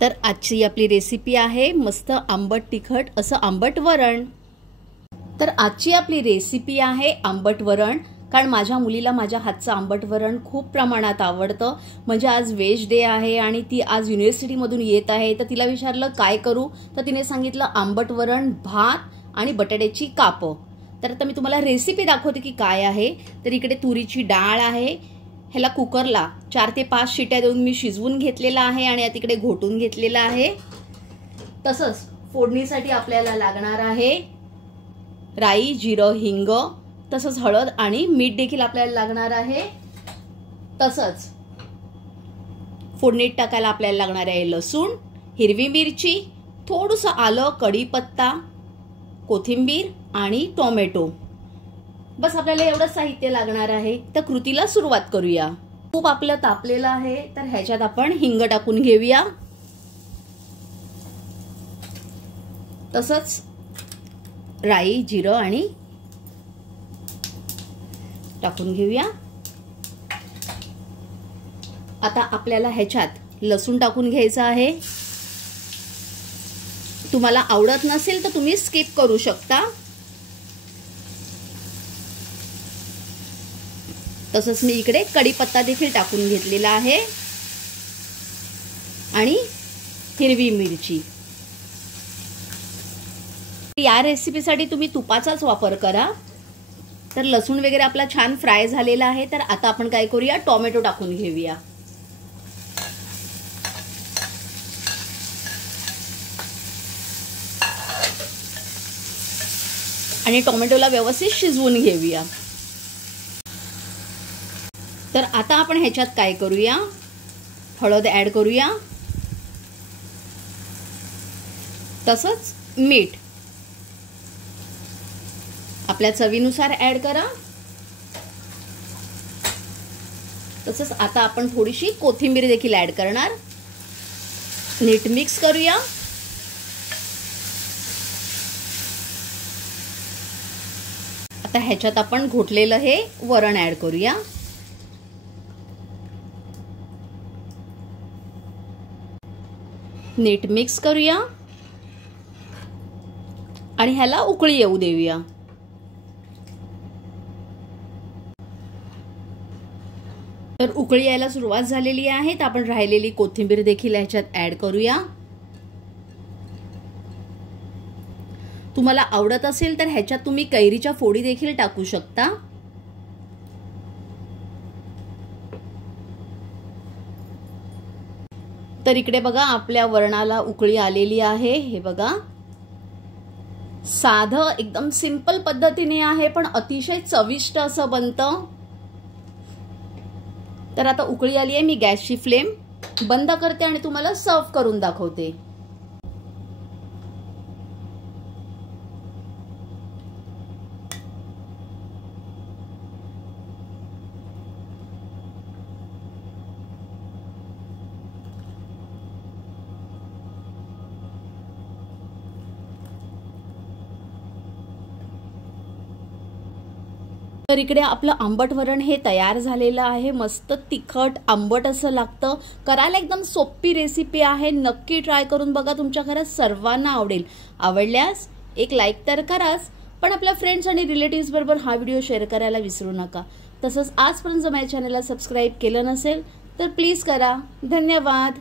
तर आजची आपली रेसिपी आहे मस्त आंबट तिखट असं आंबट वरण। तर आजची आपली रेसिपी आहे आंबट वरण, कारण माझ्या मुलीला माझ्या हातचं आंबट वरण खूप प्रमाणात आवडतं। म्हणजे आज वेज डे आहे आणि ती आज युनिव्हर्सिटीमधून येत आहे, तर तिला विचारलं काय करू, तर तिने सांगितलं आंबट वरण, भात आणि बटाट्याची कापं। तर आता मी तुम्हाला रेसिपी दाखवते की काय आहे। तर इकडे तुरीची डाळ आहे, ह्याला कुकरला 4 ते 5 शिट्या देऊन मी शिजवून घेतलेला आहे आणि आता इकडे घोटून घेतलेला आहे। तसंच फोडणीसाठी आपल्याला लागणार आहे राई, जिरं, हिंग, तसंच हळद आणि मीठ देखील आपल्याला लागणार आहे। तसंच फोडणीत टाकायला आपल्याला लागणार आहे लसूण, हिरवी मिरची, थोडंसं आलं, कढीपत्ता, कोथिंबीर आणि टोमॅटो। बस आपल्याला एवढंच साहित्य लागणार आहे। तर कृतीला सुरुवात करूया। खूप आपलं तापलेलं आहे, तर ह्याच्यात आपण हिंग टाकून घेऊया। तसंच राई, जिरं आणि टाकून घेऊया। आता आपल्याला ह्याच्यात लसूण टाकून घ्यायचा आहे। तुम्हाला आवडत नसेल तर तुम्ही स्किप करू शकता। तसंच मी इकडे कढीपत्ता देखील टाकून घेतलेला आहे आणि हिरवी मिरची। या रेसिपीसाठी तुम्ही तुपाचाच वापर करा। तर लसूण वगैरे आपला छान फ्राय झालेला आहे। तर आता आपण काय करूया, टोमॅटो टाकून घेऊया। आणि टोमॅटोला व्यवस्थित शिजवून घेऊया। तर आता आपण ह्याच्यात काय करूया, हळद ऍड करूया, तसंच मीठ आपल्या चवीनुसार ऍड करा। तसंच आता आपण थोडीशी कोथिंबीर देखील ऍड करणार। नीट मिक्स करूया। आता ह्याच्यात आपण घोटलेलं हे वरण ऍड करूया। नीट मिक्स करूया आणि ह्याला उकळी येऊ देऊया। तर उकळी यायला सुरुवात झालेली आहे, तर आपण राहिलेली कोथिंबीर देखील ह्याच्यात ऍड करूया। तुम्हाला आवडत असेल तर ह्याच्यात तुम्ही कैरीच्या फोडी देखील टाकू शकता। तर इकडे बघा आपल्या वरणाला उकळी आलेली आहे। हे बघा, साधं एकदम सिंपल पद्धतीने आहे, पण अतिशय चविष्ट असं बनतं। तर आता उकळी आली आहे, मी गॅसची फ्लेम बंद करते आणि तुम्हाला सर्व करून दाखवते। तर इकडे आपलं आंबट वरण हे तयार झालेलं आहे। मस्त तिखट आंबट असं लागतं। करायला एकदम सोपी रेसिपी आहे, नक्की ट्राय करून बघा, तुमच्या घरात सर्वांना आवडेल। आवडल्यास एक लाईक तर कराच, पण आपल्या फ्रेंड्स आणि रिलेटिव्स बरोबर हा व्हिडिओ शेअर करायला विसरू नका। तसंच आजपर्यंत जर माझ्या चॅनलला सबस्क्राईब केलं नसेल तर प्लीज करा। धन्यवाद।